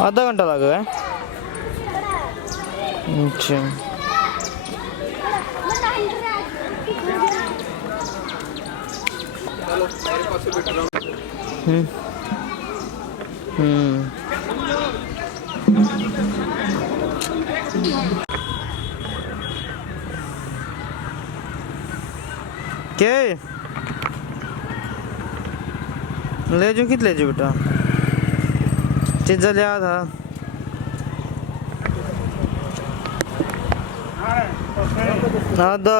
आधा घंटा लगा है। अच्छा क्या ले जाओ, कित ले जाओ बेटा, चीज़ा लिया था। आधा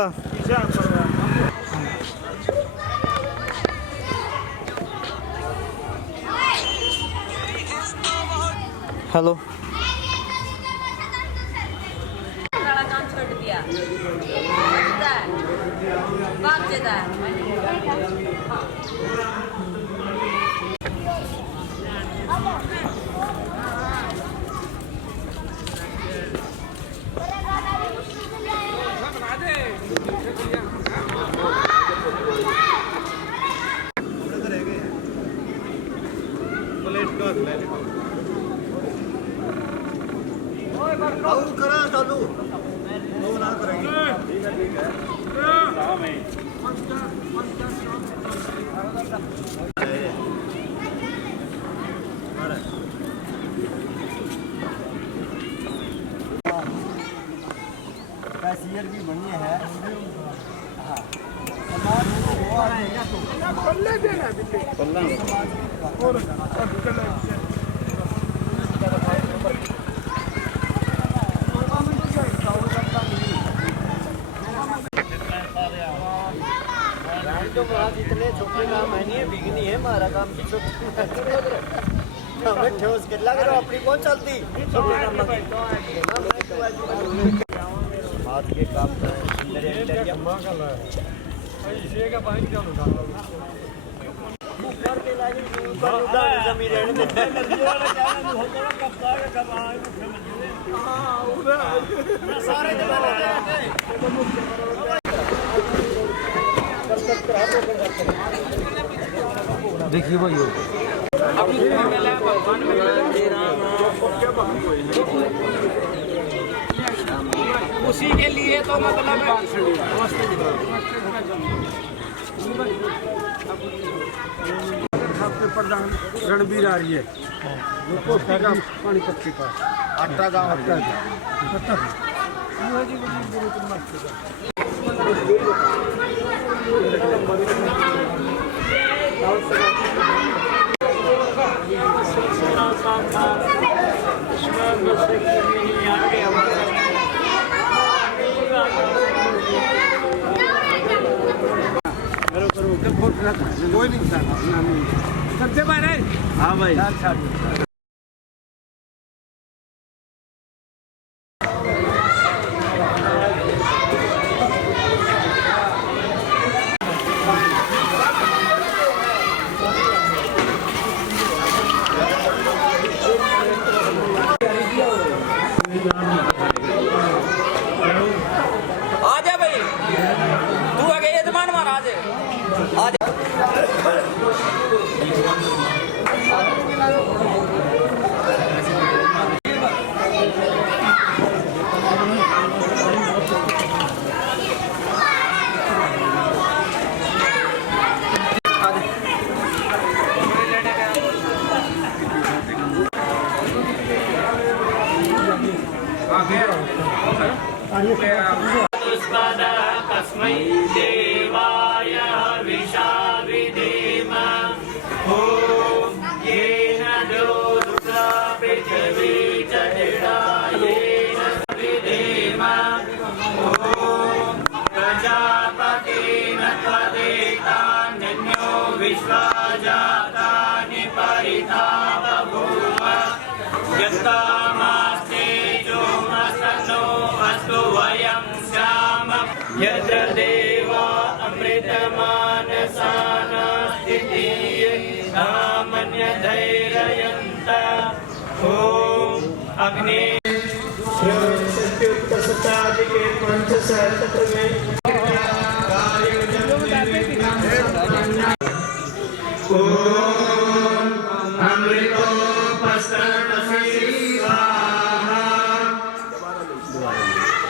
हेलो काम छोड़ दिया बात देता है। करा चालू वो ना करेंगे। कैशियर भी बनी है। इतने छोटे काम है नहीं, बिगनी है हमारा काम। हमें ठोस के लग रहा अपनी कौन चलती हाथ के काम देखिए भाई उसी के लिए तो मतलब प्रधान रणबीर आ रही है पानी पक्की का आटा गाँव कोई नहीं सबसे पहले। हाँ भाई आजा भाई तू आगे यजमान महाराज आजा। तस्मै देवाय हविषा विधेम ॐ येन दुर्गा पृथिवी च जडायेन विधेम ॐ प्रजापतेन त्वदेतान्यो विश्वा जातानि परिता बभूव यत्तामास्ते जोमसनो अस्तु वयं श्याम यत्र देवा अमृतमानसानास्तितीय सामान्यधैर्ययन्त ॐ अग्नि सत्युक्त सत्यादि के पंच सहस्त्र में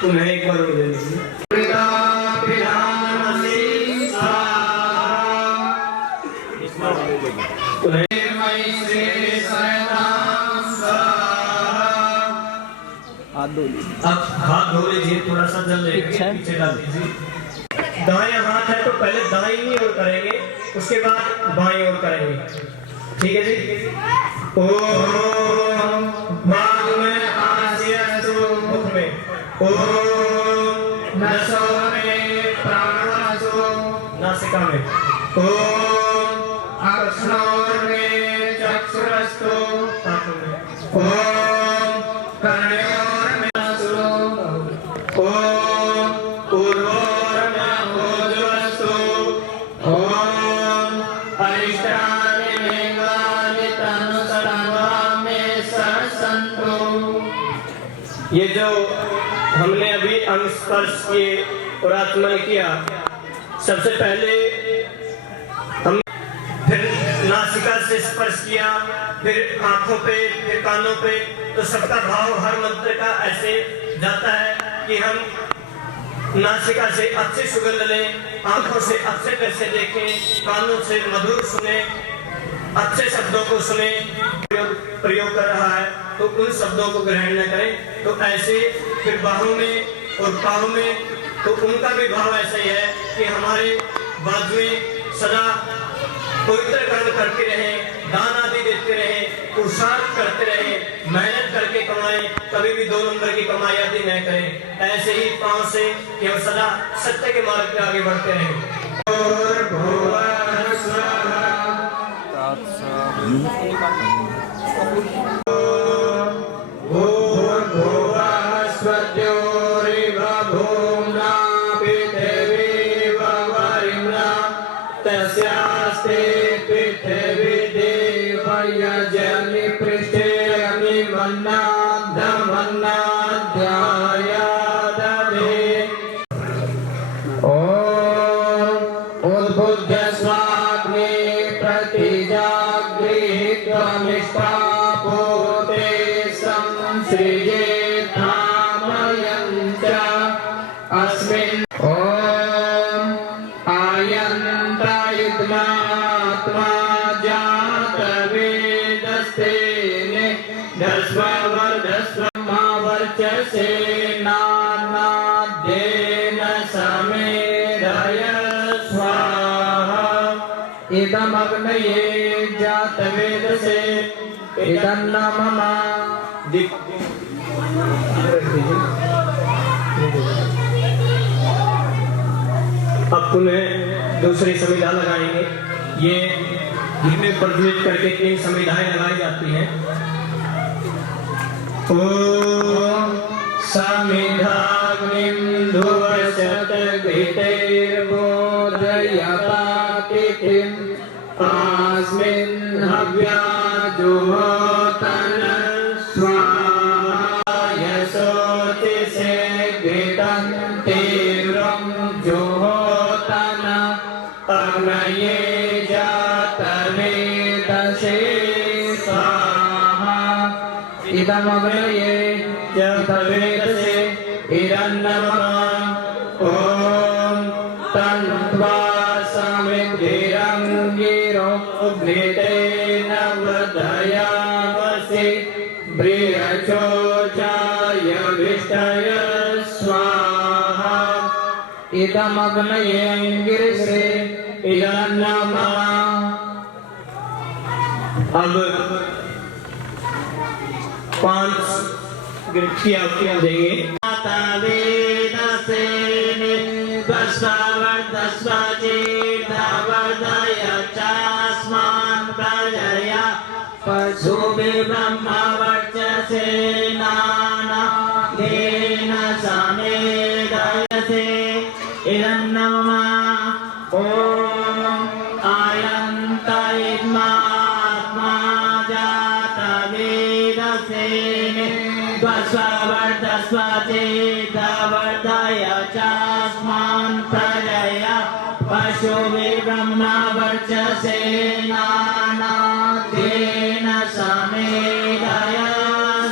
तुम्हें एक बार अब हाथ धो लीजिए, थोड़ा सा जल लेके पीछे डाल दीजिए। दाएं हाथ है तो पहले दाईं ओर करेंगे, उसके बाद बाईं ओर करेंगे। ठीक है जी। ओम भाग में आस्यस्तु मुख में, ओम नसो में प्राणवासो नासिका में, ओम अक्षणोर में चक्षुरस्तु आंख में, ओम कर्णयोर में सुरो, ओम पूर्वोर में ओजवस्तु, ओम अरिष्टानि मेघानि तनुसर्वा में सरसन्तु। ये जो हमने अभी अंग स्पर्श किए और आत्मन किया, सबसे पहले हम फिर नासिका से स्पर्श किया, फिर आंखों पे, फिर कानों पे, तो सबका भाव हर मंत्र का ऐसे जाता है कि हम नासिका से अच्छी सुगंध लें, आंखों से अच्छे पैसे देखें, कानों से मधुर सुने, अच्छे शब्दों को सुने। प्रयोग कर रहा है तो उन शब्दों को ग्रहण न करें। तो ऐसे फिर बाहों में और पाँव में, तो उनका भी भाव ऐसा ही है कि हमारे बाजुएं सदा पवित्र कर्म करते रहें, दान आदि देते रहें, पुरुषार्थ करते रहें, मेहनत करके कमाएं, कभी भी 2 नंबर की कमाई आदि न करें। ऐसे ही पाँव से कि हम सदा सत्य के मार्ग पे आगे बढ़ते रहें। तस्यास्ते पृथिवी देवयजनि पृष्ठे अग्निमन्नाद्धमन्नाध्यायादधे। ॐ उद्बुद्ध स्वाग्ने प्रतिजागृहीत्वमिष्टापूते संसृजेत्थामयं च अस्मिन्। आत्मा जातवेदस्तेने दस्वर्धस्वमावर्चसे नानाद्येन समेधय स्वाहा। इदमग्नये जातवेदसे इदन्न मम। अब पुनः दूसरी संविधा लगाएंगे। ये घी में प्रज्वलित करके 3 संविधाएं लगाई जाती हैं। ओम समिधाग्निं धुवशत घृतैर्बोधयतातिथिं अस्मिन् हव्याजुहोतन स्वाहा। यशोतिषे घृतं तीव्रं जुहोतन अग्नये जातवेदसे स्वाहा। इदमग्नये जातवेदसे इदन्नमः। ॐ तन्त्वा समिद्धिरङ्गिरो घृतेन वर्धयामसि बृहचोचाय विष्टय स्वाहा। इदमग्नये गिरिसे इदन्नमा। अब 5 गिरठियां देंगे। माता वेद सेने दस्वावर्धस्वचेतावर्धय चास्मान् प्रजया पशुभि ब्रह्मा वर्चसे नाना देन समेदयसे इदन्नमा। ॐ आयन्त इद्मात्मा जात वेदसेने दस्वावर्धस्वचेतावर्धय चास्मान् प्रजया पशुभि ब्रह्मा वर्चसे नाना देन समेदय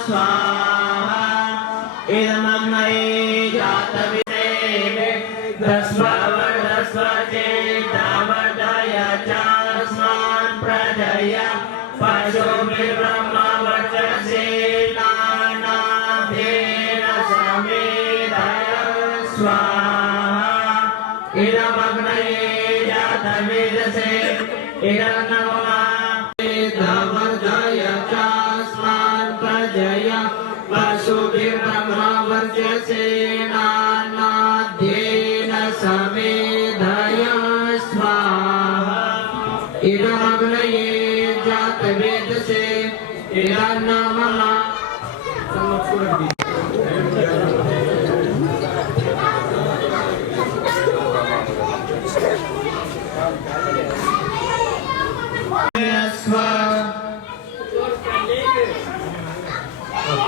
स्वाहा। इदमग्नये जातवेदे दस्वावर्धस्वचेतावर्धय चास्मान् प्रजया पशुभि ब्रह्मा वर्चसे नाना देन समेदय स्वाहा। इदमग्नये जातवेदसे इदन्नमा। वर्धय चास्मान् प्रजया पशुभि ब्रह्मा वर्चसे नाना देन समेधय स्वाहा। इदमग्नये जातवेदसे इदन्नमा।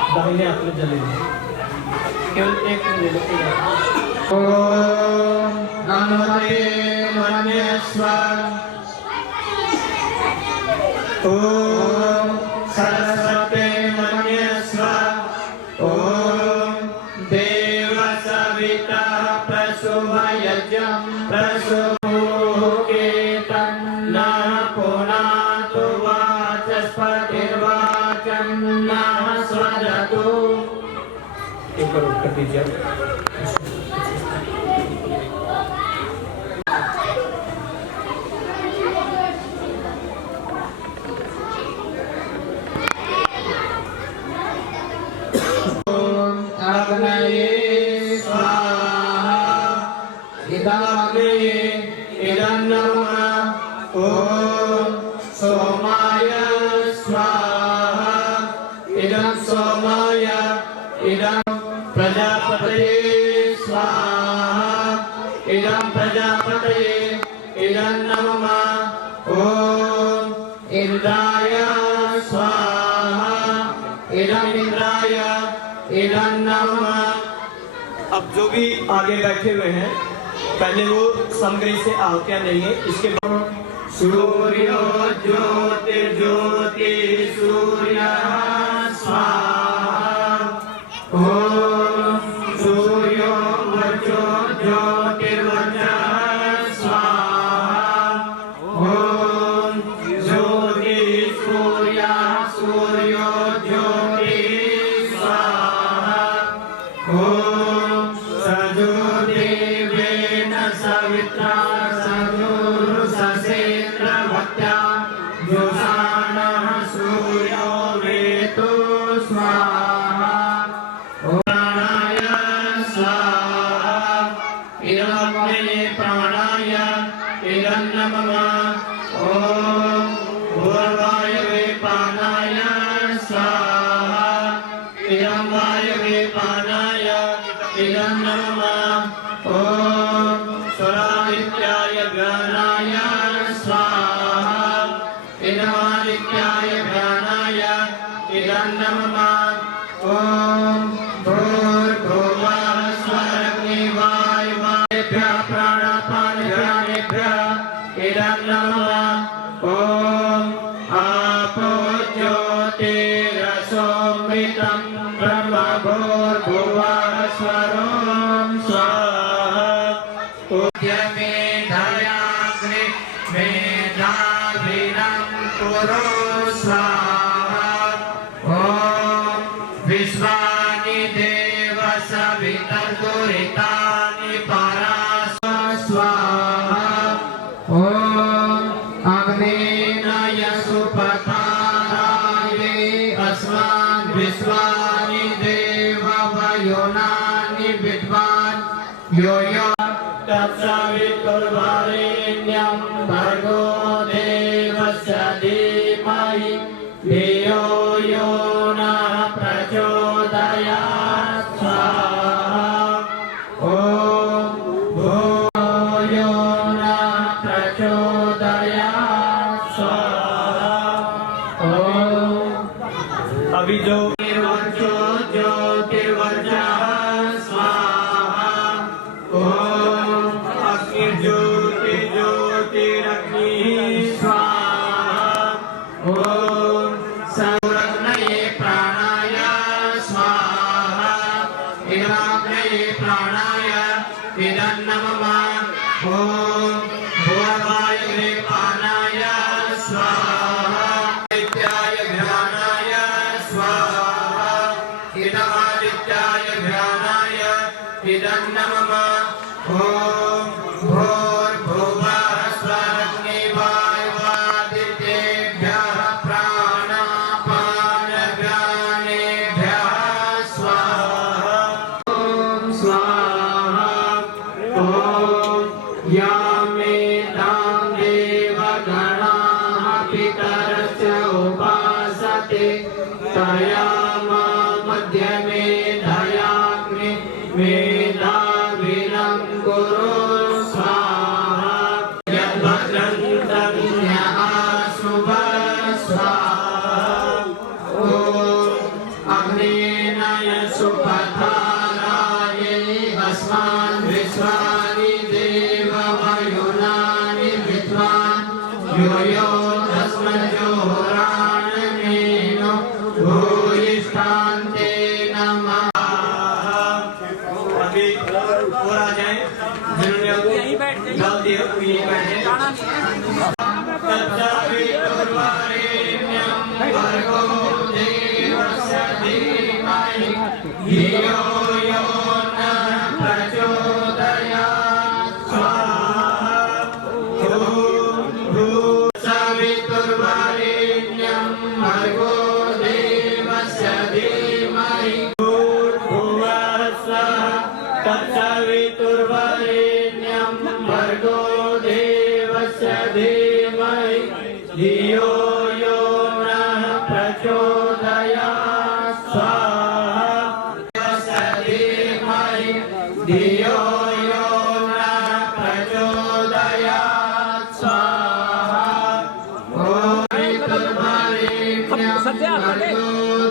दाहिने हाथ में चलेंगे, केवल एक ले लो। ओम नमस्ते मन्यस्वर। ओम सरस्वते मन्यस्वर। ओम देव सविता प्रसूभयजं प्रसूकेतं न पुनातु वाचस्पतिर्वाचं न स्वदतु। एक बार कर दीजिए। अग्नये स्वाहा। इदमग्नये इदन्नमा। ओम सोमाय स्वाहा। इदं सोमाय इदं प्रजापतये स्वाहा। इदं प्रजापतये इदन्नमा। ओम इंद्राय स्वाहा। इदं इंद्राय इदन्नमा। अब जो भी आगे बैठे हुए हैं पहले वो सामग्री से आहुतियां लेंगे। इसके बाद सूर्यो ज्योतिर्ज्योति सूर्य स्वाहा। ओम सूर्यो वर्चो ज्योतिर्वर्चः स्वाहा। ओम ज्योति सूर्य सूर्यो ज्योति स्वाहा। ओम सजो देवेन सवित्रा ससेन्द्रभक्त्या जुषाणः सूर्यो वेतो स्वाहा। ओम प्राणाय स्वाहा। इदमग्नये प्राणाय इदन्नमा। ओम भूर्वायवे प्राणाय स्वाहा। इदं वायवे प्राणाय इदन्नमा। ओम स्वरादित्याय ज्ञानाय स्वाहा। इदमादित्याय ज्ञानाय इदन्नमा। ओम भूर्भुवः स्वरग्निवायुवायुभ्यः प्राणापानव्यानेभ्यः इदन्नमा। ओम आपो ज्योतिरसोमृतं ब्रह्म भूर्भुवः स्वरों स्वाहा। मेधायाग्नि मेधाभिनं कुरु स्वाहा। ओम विश्वानि देव सवितर्दुरितानि परासो स्वाहा ओम अग्नेन यसुपथाराये अस्मान् विश्वानि देववयोनानि विद्वान् यो यो तत्सवितुर्वरेण्यं भर्गो देवस्य धीमहि धियो यो नः प्रचोदयात् स्वाहा ओम भूयो यो नः प्रचोदयात् स्वाहा ओम अभी जो ज्योतिर्वर्चः स्वाहा ओम अग्निर्ज्योति ज्योतिरग्निः स्वाहा ओम सौरग्नये प्राणाय स्वाहा इदाग्नये प्राणाय इदन्नमः ओम भुववायुवे प्राणाय स्वाहा नित्याय ध्यानाय स्वाहा इदमादित्याय ध्यानाय इदन्नमः ओम भूर्भुवः स्वरग्निवायुवादित्येभ्यः प्राणापानव्यानेभ्यः स्वाहा ओम स्वाहा ओम यामेतां देवगणाः पितरश्च उपासते तया मध्यमे दयाग्नि मेधाविनं कुरु स्वाहा यद्भद्रं तन्याशुभ स्वाहा ओम अग्नेन यसुपथाराये अस्मान् विश्वानि देववयोनानि विद्वान् यो यो तस्मज्जोराणमेनो भूयिष्ठान्ते नमः अभी और आ जाए जिन्होंने यहीं बैठ जाए जल्दी यहीं बैठ जाए तत्सवितुर्वरेण्यं भर्गो देवस्य धीमहि धियो यो नः प्रचोदयात् स्वाहा ओम भूसवितुर्वरेण्यं भर्गो देवस्य धीमहि भूर्भुवः स्वः तत्सवितुर्वरेण्यं भर्गो देवस्य धीमहि धियो यो नः प्रचोदयात् स्वाहा तस्य धीमहि धियो यो नः प्रचोदयात् स्वाहा ओम भर्गो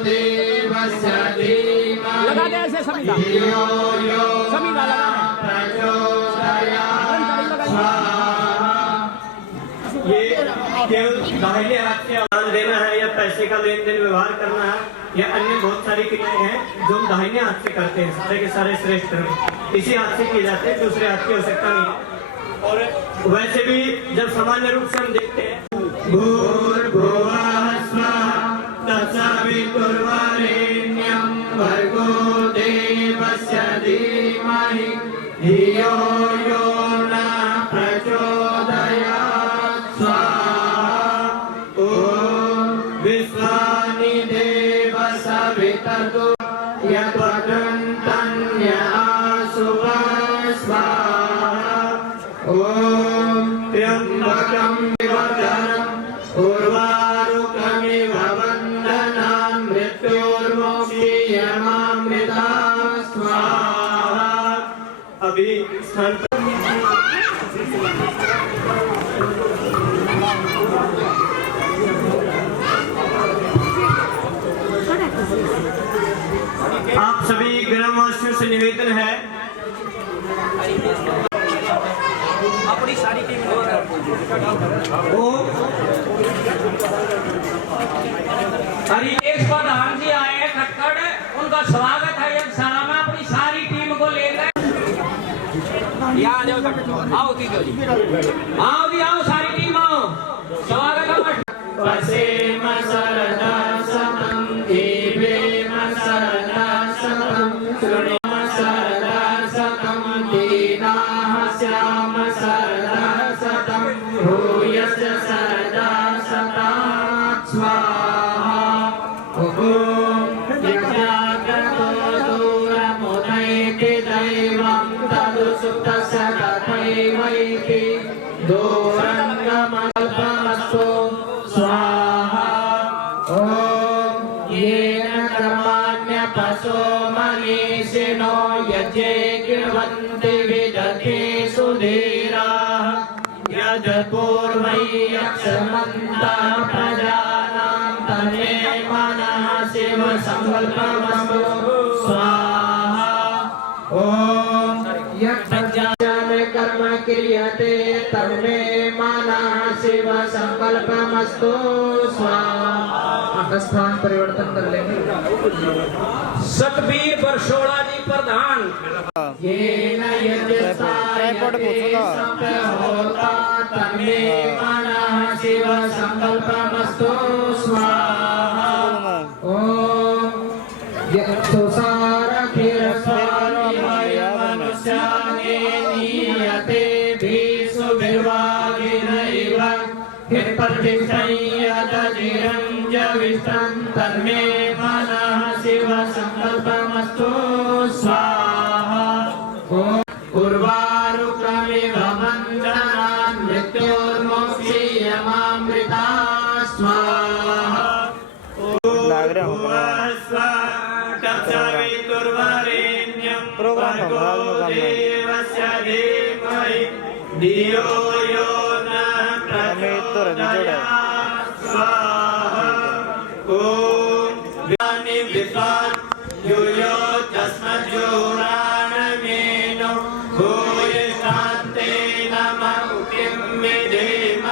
देवस्य धीमहि लगा दे ऐसे सभी का धियो यो सभी का लगा प्रचोदयात् स्वाहा ये केवल दाहिने हाथ से दान देना है या पैसे का लेन देन व्यवहार करना है या अन्य बहुत सारी क्रियाएं हैं जो हम दाहिने हाथ से करते हैं। सारे के सारे श्रेष्ठ कर्म इसी हाथ से किए जाते हैं, दूसरे हाथ की आवश्यकता नहीं है। और वैसे भी जब सामान्य रूप से हम देखते हैं भूर्भुवः स्वः तत्सवितुर्वरेण्यं भर्गो देवस्य धीमहि धियो यो नः प्रचोदयात् स्वाहा ओम विश्वानि देव सवितर्तु यद्भद्रं तन्याशुभ स्वाहा ओम त्र्यंबकं विवर्धनम् उर्वारुकमिव वन्दनान् मृत्योर्मोक्षीयमामृता स्वाहा अभी स्थान पर आप सभी ग्रामवासियों से निवेदन है अपनी सारी टीम हरिकेश प्रधान जी आए हैं खटखड़, उनका स्वागत है यज्ञशाला में। अपनी सारी टीम को लेकर यहाँ आ जाओ, आओ दीदी जी, आओ भी आओ, सारी टीम आओ, स्वागत है। वसेम सरदा सतं देवेम सरदा सतं शृणुम सरदा सतं दीनाः स्याम सरदा सतं भूयश्च सरदा सतात् स्वाहा ॐ यज्ञाग्रतो दूरमुदैति दैवं तदुसुप्तस्य तथैवैति दूरङ्गमल्पमस्तु स्वाहा ॐ येन कर्माण्यपशो मनीषिणो यज्ञे गृह्णन्ति विदधे सुधीराः यजपूर्वै यक्षमन्तः प्रजानां तन्मे मनः शिवसङ्कल्पमस्तु स्वाहा ॐ यज्ञान कर्म क्रियते तन्मे मनः शिवसङ्कल्पमस्तु स्वाहा। स्थान परिवर्तन कर लेंगे। सतबीर बरसोड़ा जी प्रधान। येन यज्ञस्थायते होता तन्मे मनः शिवसङ्कल्पमस्तु स्वाहा ॐ यत्सुसारथिरसारमयमनुष्याने नीयते भीषुभिर्वागिनैव हिप्रतिष्ठय्यतजिरञ्जविष्टं तन्मे मनः शिवसङ्कल्पमस्तु स्वाहा उर्वारुकमिव मन्दनान् मृत्योर्मोक्षीयमामृता स्वाहा लाग रहा हूँ प्रोग्राम दियो यो न जोड़ा स्वाहा ओम ज्ञानी विद्वान यो यो तस्मज्जोराणमेनो भूय शान्ते नमः उक्तिमेदेम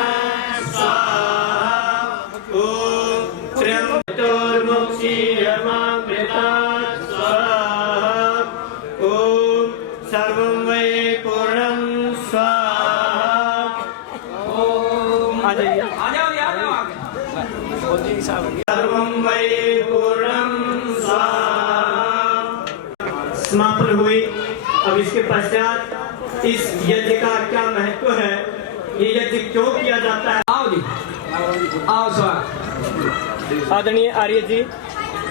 स्वाहा ओम त्र्यम्बकर्मुक्षीयमामृता स्वाहा ओम सर्वं वै पूर्णं स्वाहा ओम आ जाओ आगे। सर्वं वै पूर्णं स्वाहा। समापन हुई। अब इसके पश्चात इस यज्ञ का क्या महत्व है, ये यज्ञ क्यों किया जाता है। आओ जी, आओ स्वाहा। आदरणीय आर्य जी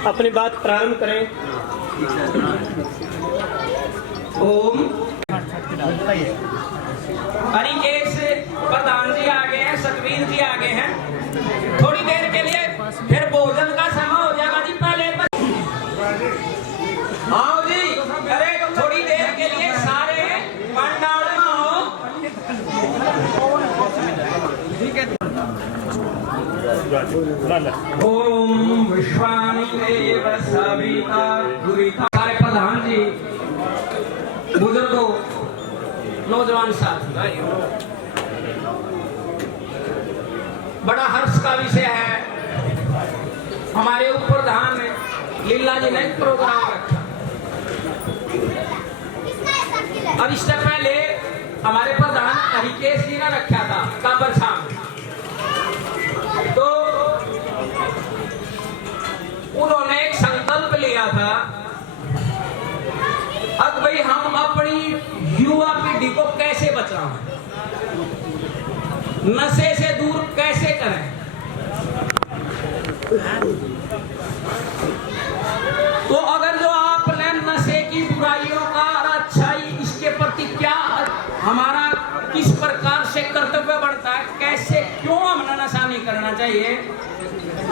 अपनी बात प्रारंभ करें। ओम हरिकेश प्रधान जी आ गए हैं, सतवीर जी आ गए हैं। थोड़ी देर के लिए फिर भोजन का समय हो जाएगा जी। पहले आओ जी, अरे थोड़ी देर के लिए सारे पंडाल में हो। ओम विश्वानि देव सविता दुरिता। सारे प्रधान जी, बुजुर्गों, नौजवान साथी, बड़ा हर्ष का विषय है। हमारे उप प्रधान लीला जी ने प्रोग्राम रखा। अब इससे पहले हमारे प्रधान हरिकेश जी ने रखा था काबरछाम। तो उन्होंने एक संकल्प लिया था, अब भाई हम अपनी युवा पीढ़ी को कैसे बचाएं, नशे से दूर कैसे करें। तो अगर जो आपने नशे की बुराइयों का और अच्छाई, इसके प्रति क्या हमारा किस प्रकार से कर्तव्य बढ़ता है, कैसे क्यों हमें नशा नहीं करना चाहिए,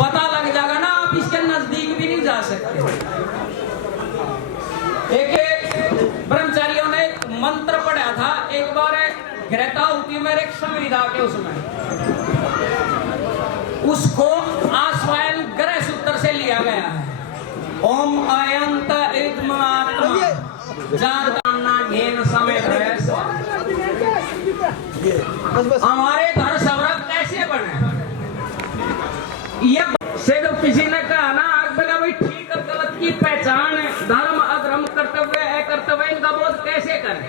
पता लग जाएगा ना। आप इसके नजदीक भी नहीं जा सकते। एक ब्रह्मचारियों ने एक मंत्र पढ़ा था, एक बार घृता होती मेरे संविधा के उसमें, उसको आस्वायन ग्रह सूत्र से लिया गया है। ओम अयंत इदमात्मा जानना घेन समेत है। हमारे घर सवरत कैसे बने, ये से तो किसी ने कहा ना, बोला भाई ठीक और गलत की पहचान, धर्म अधर्म कर्तव्य अकर्तव्य इनका बोध कैसे करें।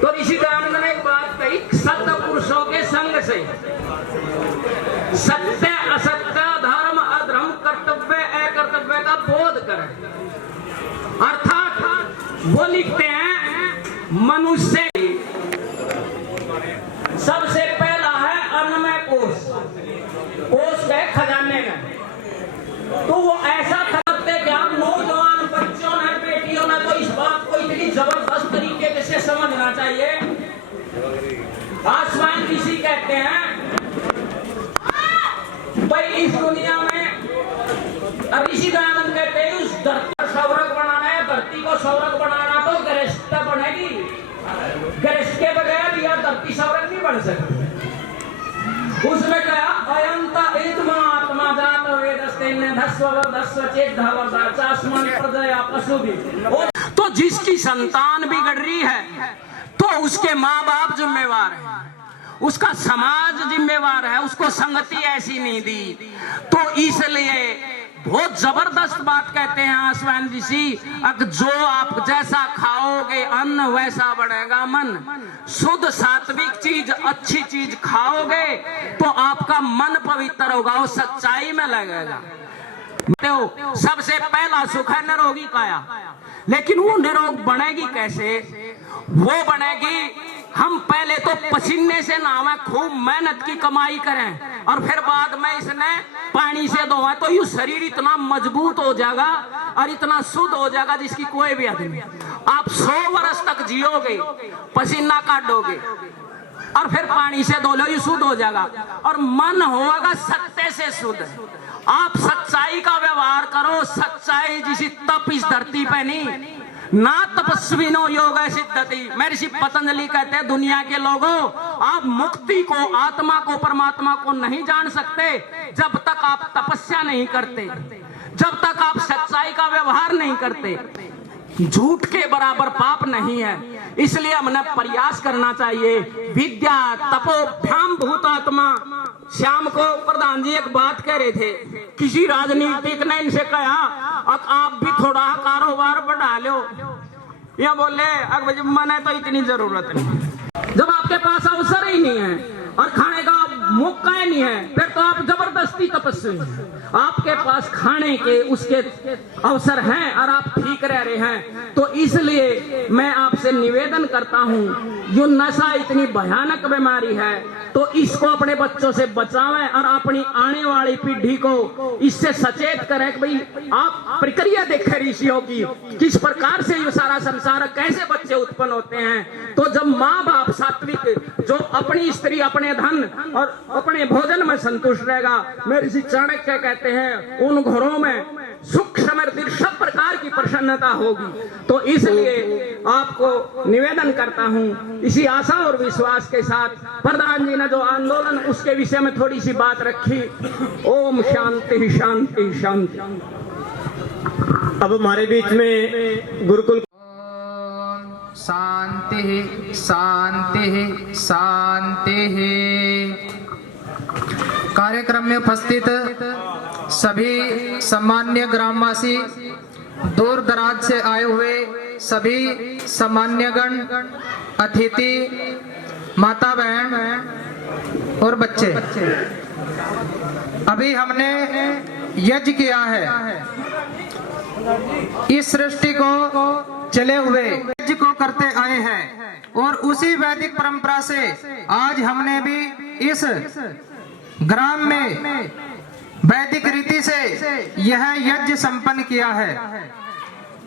तो ऋषि दयानंद ने एक बात कही, सत्य पुरुषों के संग से सत्य असत्य धर्म अधर्म कर्तव्य अकर्तव्य का बोध करें। अर्थात वो लिखते हैं मनुष्य आसमान ऋषि कहते हैं भाई इस दुनिया में ऋषि दयानंद कहते हैं उस धरती को सौरभ बनाना है, धरती को सौरभ बनाना तो गृहस्थ बनेगी, गृहस्थ के बगैर यह धरती सौरभ नहीं बन सकती। उसमें क्या अयंता आत्मा जात वेदस्ते धस्व चेत धावरदाचास्मन प्रजया पशु भी। तो जिसकी संतान बिगड़ रही है तो उसके माँ बाप जिम्मेवार है, उसका समाज जिम्मेवार है, उसको संगति ऐसी नहीं दी। तो इसलिए बहुत जबरदस्त बात कहते हैं आसवान ऋषि, जो आप जैसा खाओगे अन्न वैसा बढ़ेगा मन। शुद्ध सात्विक चीज अच्छी चीज खाओगे तो आपका मन पवित्र होगा, वो सच्चाई में लगेगा। तो सबसे पहला सुख है निरोगी काया, लेकिन वो निरोग बनेगी कैसे? वो बनेगी हम पहले तो पसीने से नहावे, खूब मेहनत की कमाई करें और फिर बाद में इसने पानी से धोवे, तो ये शरीर इतना मजबूत हो जाएगा और इतना शुद्ध हो जाएगा जिसकी कोई भी आदमी। आप 100 वर्ष तक जियोगे, पसीना काटोगे और फिर पानी से धो लो, ये शुद्ध हो जाएगा। और मन होगा सत्य से शुद्ध। आप सच्चाई का व्यवहार करो, सच्चाई जिसी तप इस धरती पे नहीं ना तपस्विनो योग सिद्धति। महर्षि पतंजलि कहते हैं दुनिया के लोगों, आप मुक्ति को, आत्मा को, परमात्मा को नहीं जान सकते जब तक आप तपस्या नहीं करते, जब तक आप सच्चाई का व्यवहार नहीं करते। झूठ के बराबर पाप नहीं है, इसलिए हमें प्रयास करना चाहिए। विद्या तपोभ्याम भूतात्मा। शाम को प्रधान जी एक बात कह रहे थे, किसी राजनीतिक ने इनसे कहा आप भी थोड़ा कारोबार बढ़ा लो। ये बोले अब मने तो इतनी जरूरत नहीं। जब आपके पास अवसर ही नहीं है और खाने का मौका ही नहीं है, फिर तो आप जबरदस्ती तपस्वी हैं। आपके पास खाने के उसके अवसर हैं और आप ठीक रह रहे हैं। तो इसलिए मैं आपसे निवेदन करता हूं, जो नशा इतनी भयानक बीमारी है तो इसको अपने बच्चों से बचावें और अपनी आने वाली पीढ़ी को इससे सचेत करें कि भाई आप प्रक्रिया देखें ऋषियों की, किस प्रकार से ये सारा संसार, कैसे बच्चे उत्पन्न होते हैं। तो जब माँ बाप सात्विक, जो अपनी स्त्री अपने धन और अपने भोजन में संतुष्ट रहेगा, मेरे चाणक्य कहते हैं उन घरों में सुख समृद्धि सब प्रकार की प्रसन्नता होगी। तो इसलिए आपको निवेदन करता हूं, इसी आशा और विश्वास के साथ प्रधान जी ने जो आंदोलन उसके विषय में थोड़ी सी बात रखी। ओम शांति शांति शांति। अब हमारे बीच में गुरुकुल शांति शांति शांति। कार्यक्रम में उपस्थित सभी सम्मान्य ग्रामवासी, दूर दराज से आए हुए सभी सम्मान्यगण, अतिथि, माता बहन और बच्चे, अभी हमने यज्ञ किया है। इस सृष्टि को चले हुए यज्ञ को करते आए हैं और उसी वैदिक परंपरा से आज हमने भी इस ग्राम में वैदिक रीति से यह यज्ञ संपन्न किया है।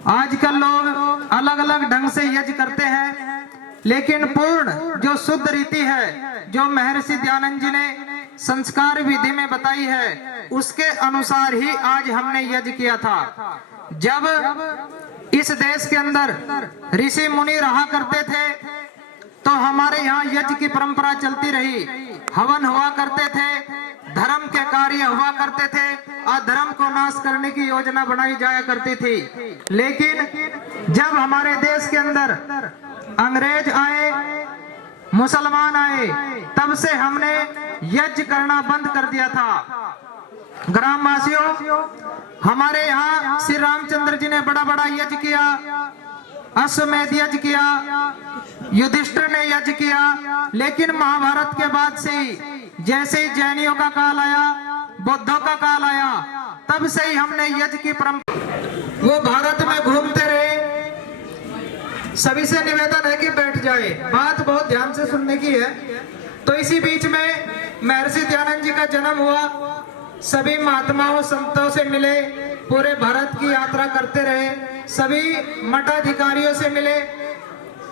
आजकल लोग अलग अलग ढंग से यज्ञ करते हैं, लेकिन पूर्ण जो शुद्ध रीति है, जो महर्षि दयानंद जी ने संस्कार विधि में बताई है, उसके अनुसार ही आज हमने यज्ञ किया था। जब इस देश के अंदर ऋषि मुनि रहा करते थे तो हमारे यहाँ यज्ञ की परंपरा चलती रही, हवन हुआ करते थे, धर्म के कार्य हुआ करते थे, अधर्म को नाश करने की योजना बनाई जाया करती थी। लेकिन जब हमारे देश के अंदर अंग्रेज आए, मुसलमान आए, तब से हमने यज्ञ करना बंद कर दिया था। ग्रामवासियों, हमारे यहाँ श्री रामचंद्र जी ने बड़ा बड़ा यज्ञ किया, अश्वमेध यज्ञ किया, युधिष्ठिर ने यज्ञ किया, लेकिन महाभारत के बाद से ही जैसे ही जैनियों का काल आया, बौद्धों का काल आया, तब से ही हमने यज्ञ की परंपरा, वो भारत में घूमते रहे। सभी से निवेदन है कि बैठ जाए, बात बहुत ध्यान से सुनने की है। तो इसी बीच में महर्षि दयानंद जी का जन्म हुआ, सभी महात्माओं संतों से मिले, पूरे भारत की यात्रा करते रहे, सभी मठाधिकारियों से मिले,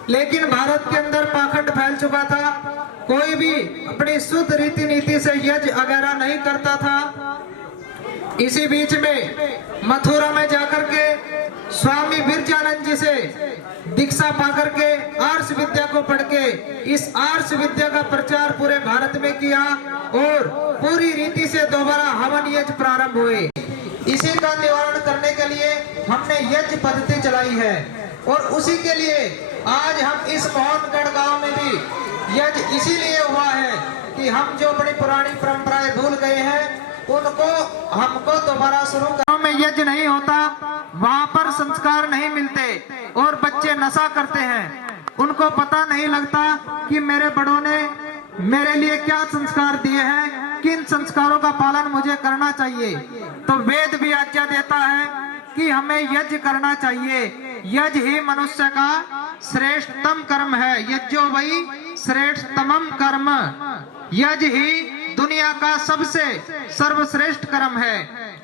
लेकिन भारत के अंदर पाखंड फैल चुका था। कोई भी अपनी शुद्ध रीति नीति से यज्ञ वगैरह नहीं करता था। इसी बीच में मथुरा में जाकर के स्वामी विरजानंद जी से दीक्षा पाकर के आर्ष विद्या को पढ़ के इस आर्ष विद्या का प्रचार पूरे भारत में किया और पूरी रीति से दोबारा हवन यज्ञ प्रारंभ हुए। इसी का निवारण करने के लिए हमने यज्ञ पद्धति चलाई है और उसी के लिए आज हम इस मोहनगढ़ गांव में भी यज्ञ इसीलिए हुआ है कि हम जो अपनी पुरानी परंपराएं भूल गए हैं उनको हमको दोबारा शुरू करने में यज्ञ नहीं होता, वहाँ पर संस्कार नहीं मिलते और बच्चे नशा करते हैं। उनको पता नहीं लगता कि मेरे बड़ों ने मेरे लिए क्या संस्कार दिए हैं, किन संस्कारों का पालन मुझे करना चाहिए। तो वेद भी आज्ञा देता है कि हमें यज्ञ करना चाहिए। यज्ञ ही मनुष्य का श्रेष्ठतम कर्म है। यज्ञो वही श्रेष्ठतमम कर्म। यज्ञ ही दुनिया का सबसे सर्वश्रेष्ठ कर्म है।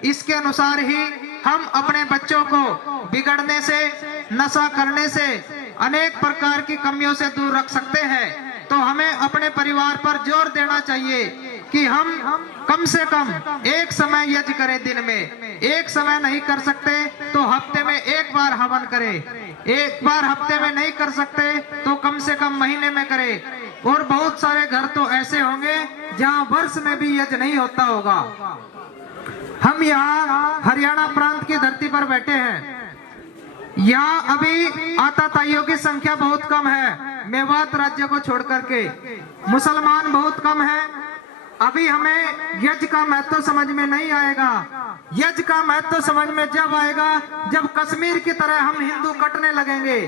इसके अनुसार ही हम अपने बच्चों को बिगड़ने से, नशा करने से, अनेक प्रकार की कमियों से दूर रख सकते हैं। तो हमें अपने परिवार पर जोर देना चाहिए कि हम कम से कम एक समय यज्ञ करें। दिन में एक समय नहीं कर सकते तो हफ्ते में एक बार हवन करें। एक बार हफ्ते में नहीं कर सकते तो कम से कम महीने में करें। और बहुत सारे घर तो ऐसे होंगे जहाँ वर्ष में भी यज्ञ नहीं होता होगा। हम यहाँ हरियाणा प्रांत की धरती पर बैठे हैं। यहाँ अभी आताताइयों की संख्या बहुत कम है, मेवात राज्य को छोड़ करके मुसलमान बहुत कम है। अभी हमें यज्ञ का महत्व समझ में नहीं आएगा। यज्ञ का महत्व समझ में जब आएगा जब कश्मीर की तरह हम हिंदू कटने लगेंगे,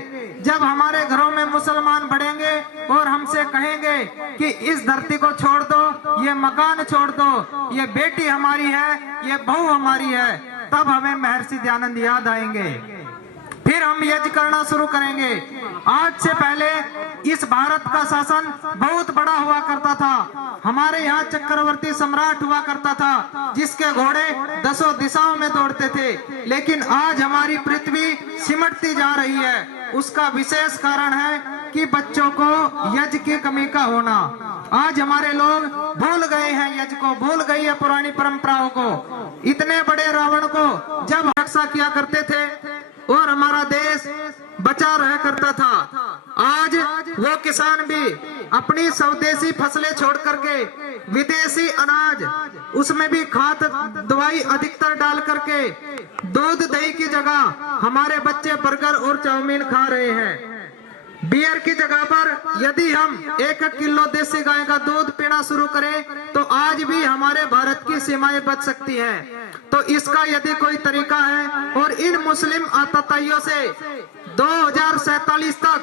जब हमारे घरों में मुसलमान बढ़ेंगे और हमसे कहेंगे कि इस धरती को छोड़ दो, ये मकान छोड़ दो, ये बेटी हमारी है, ये बहू हमारी है, तब हमें महर्षि दयानंद याद आएंगे। फिर हम यज्ञ करना शुरू करेंगे। आज से पहले इस भारत का शासन बहुत बड़ा हुआ करता था। हमारे यहाँ चक्रवर्ती सम्राट हुआ करता था जिसके घोड़े 10 दिशाओं में दौड़ते थे। लेकिन आज हमारी पृथ्वी सिमटती जा रही है। उसका विशेष कारण है कि बच्चों को यज्ञ की कमी का होना। आज हमारे लोग भूल गए हैं यज्ञ को, भूल गई है पुरानी परंपराओं को। इतने बड़े रावण को जब रक्षा किया करते थे और हमारा देश बचा रहा करता था, आज वो किसान भी अपनी स्वदेशी फसलें छोड़ करके विदेशी अनाज, उसमें भी खाद दवाई अधिकतर डाल करके दूध दही की जगह हमारे बच्चे बर्गर और चाउमीन खा रहे हैं। बियर की जगह पर यदि हम 1 किलो देसी गाय का दूध पीना शुरू करें तो आज भी हमारे भारत की सीमाएं बच सकती हैं। तो इसका यदि कोई तरीका है और इन मुस्लिम आतताइयों से 2047 तक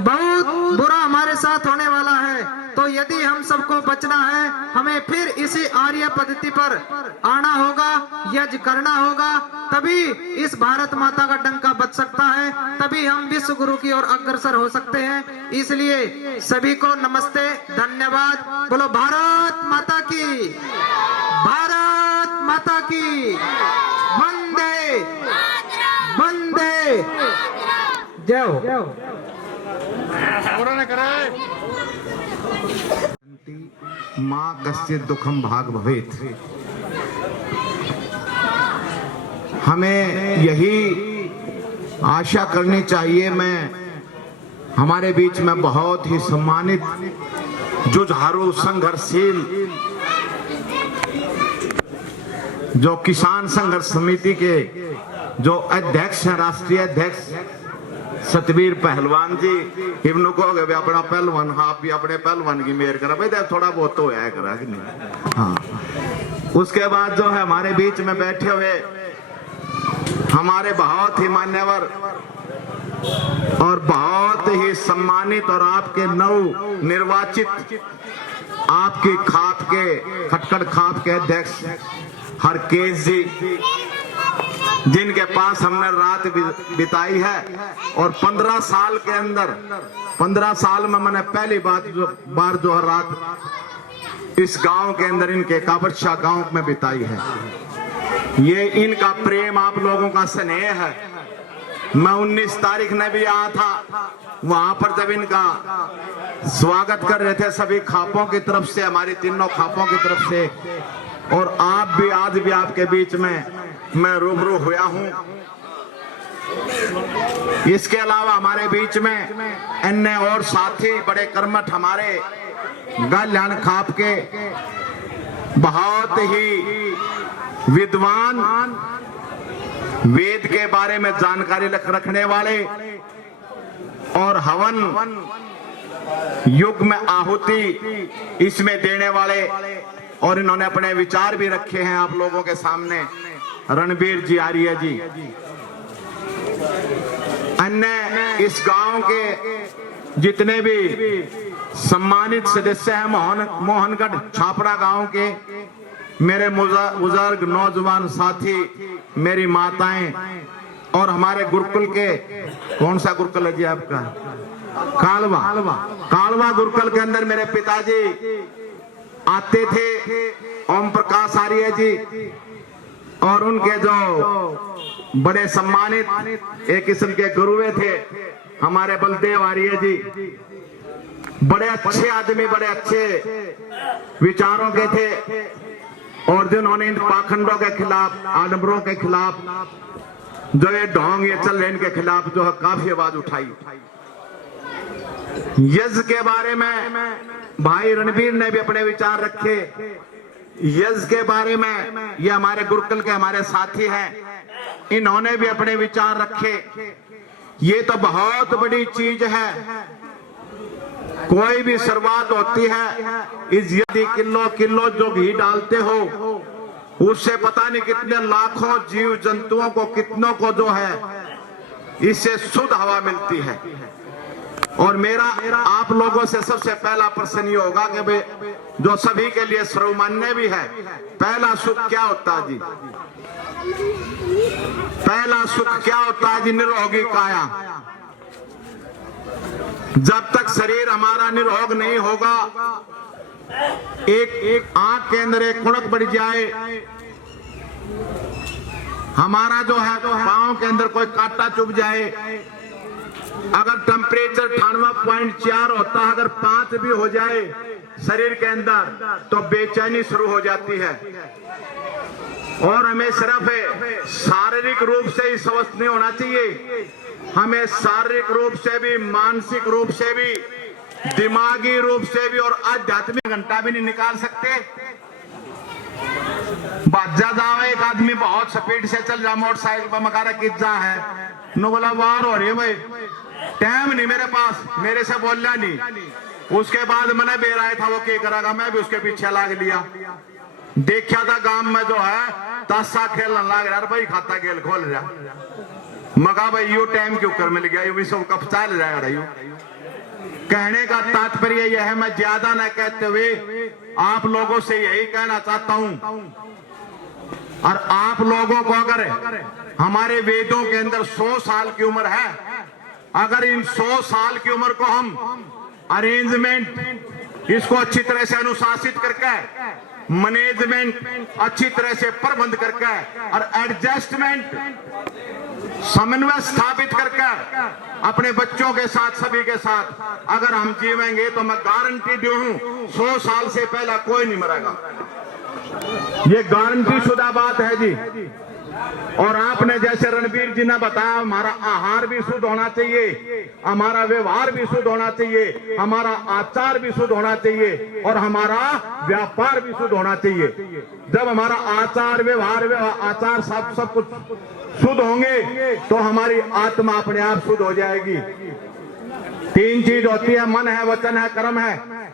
बहुत बुरा हमारे साथ होने वाला है। तो यदि हम सबको बचना है, हमें फिर इसी आर्य पद्धति पर आना होगा, यज्ञ करना होगा, तभी इस भारत माता का डंका बच सकता है, तभी हम विश्व गुरु की ओर अग्रसर हो सकते हैं। इसलिए सभी को नमस्ते, धन्यवाद। बोलो भारत माता की, भारत माता की, वंदे वंदे, जय हो। माँ कस्य दुखम भाग भवेत। हमें यही आशा करनी चाहिए। मैं हमारे बीच में बहुत ही सम्मानित जुझारू संघर्षशील जो किसान संघर्ष समिति के जो अध्यक्ष हैं, राष्ट्रीय अध्यक्ष सतबीर पहलवान जी, इवनु कहोगे भी अपना पहलवान, आप भी अपने पहलवान की मेहर करा भाई, थोड़ा बहुत तो है करा कि नहीं। हाँ, उसके बाद जो है हमारे बीच में बैठे हुए हमारे बहुत ही मान्यवर और बहुत ही सम्मानित और आपके नव निर्वाचित आपकी खाप के खटखड़ खाप के अध्यक्ष हरकेश जी, जिनके पास हमने रात बिताई है और 15 साल के अंदर 15 साल में मैंने पहली बार जो रात इस गांव के अंदर इनके काबरशाह गांव में बिताई है। ये इनका प्रेम, आप लोगों का स्नेह है। मैं 19 तारीख ने भी आया था वहां पर जब इनका स्वागत कर रहे थे सभी खापों की तरफ से, हमारी तीनों खापों की तरफ से, और आप भी आज भी आपके बीच में मैं रूबरू हुआ हूं। इसके अलावा हमारे बीच में अन्य और साथी बड़े कर्मठ हमारे गाल्यान खाप के बहुत ही विद्वान, वेद के बारे में जानकारी रखने वाले और हवन युग में आहुति इसमें देने वाले, और इन्होंने अपने विचार भी रखे हैं आप लोगों के सामने। रणबीर जी आर्य जी, अन्य इस गांव के जितने भी सम्मानित सदस्य हैं, मोहनगढ़ छापड़ा गांव के मेरे बुजुर्ग नौजवान साथी, मेरी माताएं, और हमारे गुरुकुल के, कौन सा गुरुकुल है जी आपका? कालवा गुरुकुल के अंदर मेरे पिताजी आते थे, ओम प्रकाश आर्य जी, और उनके जो बड़े सम्मानित एक किस्म के गुरुवे थे हमारे बलदेव आर्य जी, बड़े अच्छे आदमी, बड़े अच्छे विचारों के थे, और जिन्होंने इन पाखंडों के खिलाफ, आडंबरों के खिलाफ, जो ये ढोंग ये चल रहे इनके खिलाफ जो है काफी आवाज उठाई। यज्ञ के बारे में भाई रणबीर ने भी अपने विचार रखे। यज्ञ के बारे में ये हमारे गुरुकुल के हमारे साथी हैं, इन्होंने भी अपने विचार रखे। ये तो बहुत बड़ी चीज है, कोई भी शुरुआत होती है इस यदि किलो जो घी डालते हो उससे पता नहीं कितने लाखों जीव जंतुओं को, कितनों को जो है इससे शुद्ध हवा मिलती है। और मेरा आप लोगों से सबसे पहला प्रश्न ये होगा कि भाई जो सभी के लिए सर्वमान्य भी है, पहला सुख क्या होता है जी? पहला सुख क्या होता है जी? निरोगी काया। जब तक शरीर हमारा निरोग नहीं होगा, एक आंख के अंदर एक कुणक बढ़ जाए, हमारा जो है पांव के अंदर कोई कांटा चुभ जाए, अगर टेम्परेचर 98.4 होता है, अगर 5 भी हो जाए शरीर के अंदर तो बेचैनी शुरू हो जाती है। और हमें सिर्फ शारीरिक रूप से ही स्वस्थ नहीं होना चाहिए, हमें शारीरिक रूप से भी, मानसिक रूप से भी, दिमागी रूप से भी और आध्यात्मिक घंटा भी नहीं निकाल सकते। बाजा जाओ, एक आदमी बहुत स्पीड से चल रहा मोटरसाइकिल पर, मकारा किज्जा है, नो बोला वार हो रही है भाई, टाइम नहीं मेरे पास, मेरे से बोलना नहीं। उसके बाद मैंने बेराया था वो क्या करेगा, मैं भी उसके पीछे लाग लिया। देखा था गांव में जो है ताशा खेलने लग रहा भाई, खाता खेल खोल रहा, मगा भाई यू टाइम क्यों कर मिल गया, यू भी सब कब चाल रहा है। कहने का तात्पर्य यह है, मैं ज्यादा न कहते हुए आप लोगों से यही कहना चाहता हूं, और आप लोगों को अगर हमारे वेदों के अंदर 100 साल की उम्र है, अगर इन 100 साल की उम्र को हम अरेंजमेंट इसको अच्छी तरह से अनुशासित करके, मैनेजमेंट अच्छी तरह से प्रबंध करके और एडजस्टमेंट समन्वय स्थापित करके अपने बच्चों के साथ, सभी के साथ अगर हम जीवेंगे तो मैं गारंटी दूं 100 साल से पहला कोई नहीं मरेगा। ये गारंटी शुदा बात है जी। और आपने जैसे रणबीर जी ने बताया, हमारा आहार भी शुद्ध होना चाहिए, हमारा व्यवहार भी शुद्ध होना चाहिए, हमारा आचार भी शुद्ध होना चाहिए, और हमारा व्यापार भी शुद्ध होना चाहिए। जब हमारा आचार व्यवहार आचार सब कुछ शुद्ध होंगे तो हमारी आत्मा अपने आप शुद्ध हो जाएगी। 3 चीज होती है, मन है, वचन है, कर्म है,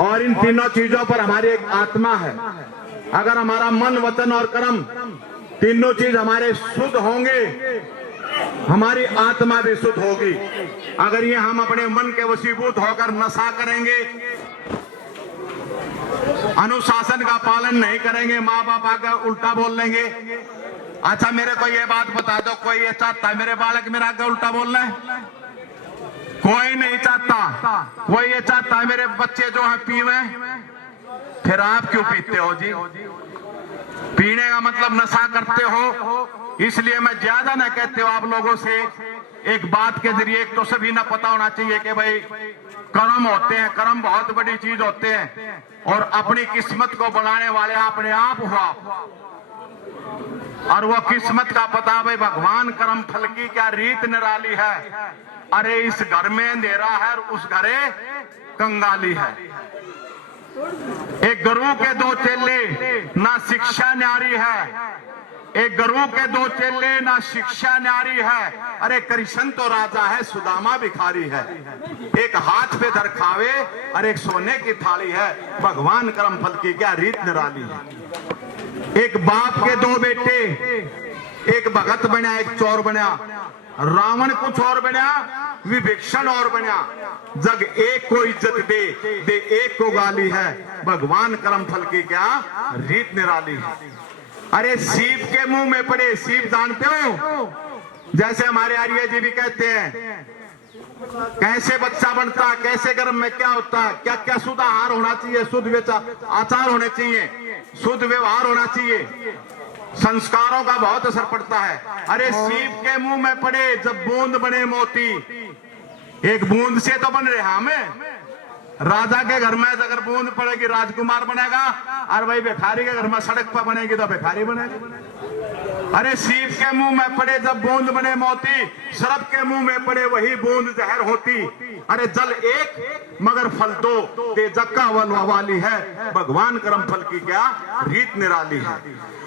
और इन तीनों चीजों पर हमारी एक आत्मा है। अगर हमारा मन, वचन और कर्म तीनों चीज हमारे शुद्ध होंगे, हमारी आत्मा भी शुद्ध होगी। अगर ये हम अपने मन के वशीभूत होकर नशा करेंगे, अनुशासन का पालन नहीं करेंगे, माँ बाप आकर उल्टा बोल लेंगे। अच्छा मेरे को ये बात बता दो, कोई ये चाहता है मेरे बालक मेरा आगे उल्टा बोल रहे? कोई नहीं चाहता। कोई ये चाहता है मेरे बच्चे जो है पीवे? फिर आप क्यों पीते हो जी? पीने का मतलब नशा करते हो। इसलिए मैं ज्यादा न कहते हो आप लोगों से एक बात के जरिए एक तो सभी ना पता होना चाहिए कि भाई कर्म होते हैं, कर्म बहुत बड़ी चीज होते हैं और अपनी किस्मत को बनाने वाले अपने आप हुआ और वो किस्मत का पता भाई भगवान कर्म फल की क्या रीत निराली है। अरे इस घर में अंधेरा है और उस घरे कंगाली है। एक गुरु के दो चेले ना शिक्षा न्यारी है, एक गुरु के दो चेले ना शिक्षा न्यारी है। अरे कृष्ण तो राजा है, सुदामा भिखारी है। एक हाथ पे धर खावे और एक सोने की थाली है। भगवान कर्म फल की क्या रीत निराली है। एक बाप के दो बेटे, एक भगत बना एक चोर बना। रावण कुछ और बना, विभीषण और बना। जग एक को इज्जत दे एक को गाली है। भगवान कर्म फल की क्या रीत निराली है। अरे सीप के मुंह में पड़े, सीप जानते हो, जैसे हमारे आर्य जी भी कहते हैं कैसे बच्चा बनता, कैसे गर्भ में क्या होता है, क्या क्या शुद्ध आहार होना चाहिए, शुद्ध आचार होने चाहिए, शुद्ध व्यवहार होना चाहिए, संस्कारों का बहुत असर पड़ता है। अरे सीप के मुंह में पड़े जब बूंद बने मोती। एक बूंद से तो बन रहे हमें। राजा के घर में अगर बूंद पड़ेगी राजकुमार बनेगा और वही भिखारी के घर में सड़क पर बनेगी तो भिखारी बनेगा। अरे सीप के मुंह में पड़े जब बूंद बने मोती, सर्प के मुंह में पड़े वही बूंद जहर होती। अरे जल एक मगर फल दो, ते जक्का वाली है। भगवान कर्म फल की क्या रीत निराली है।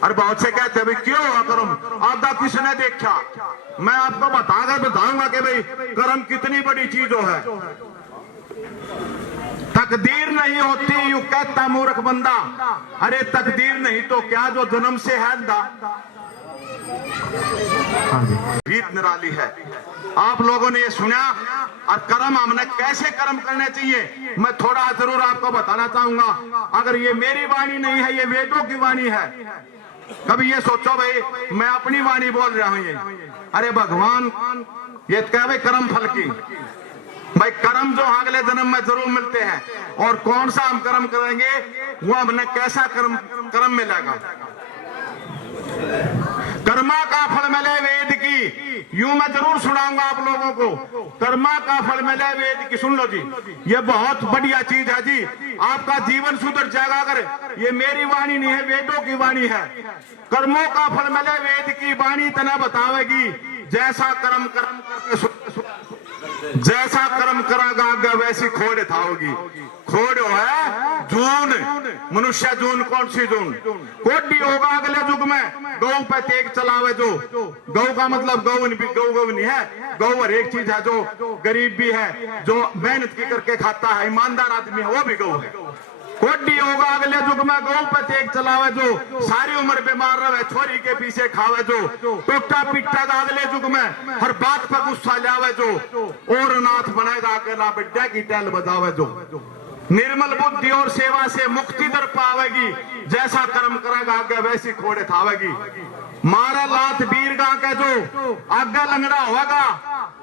और बहुत से कहते हैं क्यों हुआ कर्म, आपका किसने देखा। मैं आपको बताऊंगा कि भाई कर्म कितनी बड़ी चीज है। तकदीर नहीं होती यूं कहता मूर्ख बंदा। अरे तकदीर नहीं तो क्या जो जन्म से है अंधा। रीत निराली है। आप लोगों ने ये सुना और कर्म हमने कैसे कर्म करने चाहिए मैं थोड़ा जरूर आपको बताना चाहूंगा। अगर ये मेरी वाणी नहीं है, ये वेदों की वाणी है। कभी ये सोचो भाई मैं अपनी वाणी बोल रहा हूं ये। अरे भगवान ये कहे कर्म फल की, भाई कर्म जो अगले जन्म में जरूर मिलते हैं। और कौन सा हम कर्म करेंगे वो हमने कैसा कर्म मिलेगा। कर्मा का फल मिले वेद की, यूं मैं जरूर सुनाऊंगा आप लोगों को। कर्मा का फल मिले वेद की, सुन लो जी, ये बहुत बढ़िया चीज है जी। आपका जीवन सुधर जाएगा। अगर ये मेरी वाणी नहीं है, वेदों की वाणी है। कर्मों का फल मिले वेद की, वाणी तना बतावेगी। जैसा कर्म जैसा कर्म करागा वैसी खोड़ थाओगी। खोड़ है जून, मनुष्य जून, कौन सी जून, कोडी होगा अगले युग में। गौ पे तेग चलावे जो, गौ का मतलब गौ नहीं है। गौ हर एक चीज है, जो गरीब भी है, जो मेहनत की करके खाता है, ईमानदार आदमी है, वो भी गौ है। कोडी होगा अगले युग में गौ पे तेग चलावे जो, सारी उम्र बीमार रहे, छोरी के पीछे खावे जो, टूटा पिट्टा का अगले युग में हर बात पर गुस्सा लावे जो, और नाथ बनेगा अकेला बिड्डा की टैल बजावे जो। निर्मल बुद्धि और सेवा से मुक्ति दर पावेगी। जैसा कर्म करेगा आगे वैसी खोड़े थावेगी। मारा लात वीर गा के जो आगे लंगड़ा होगा,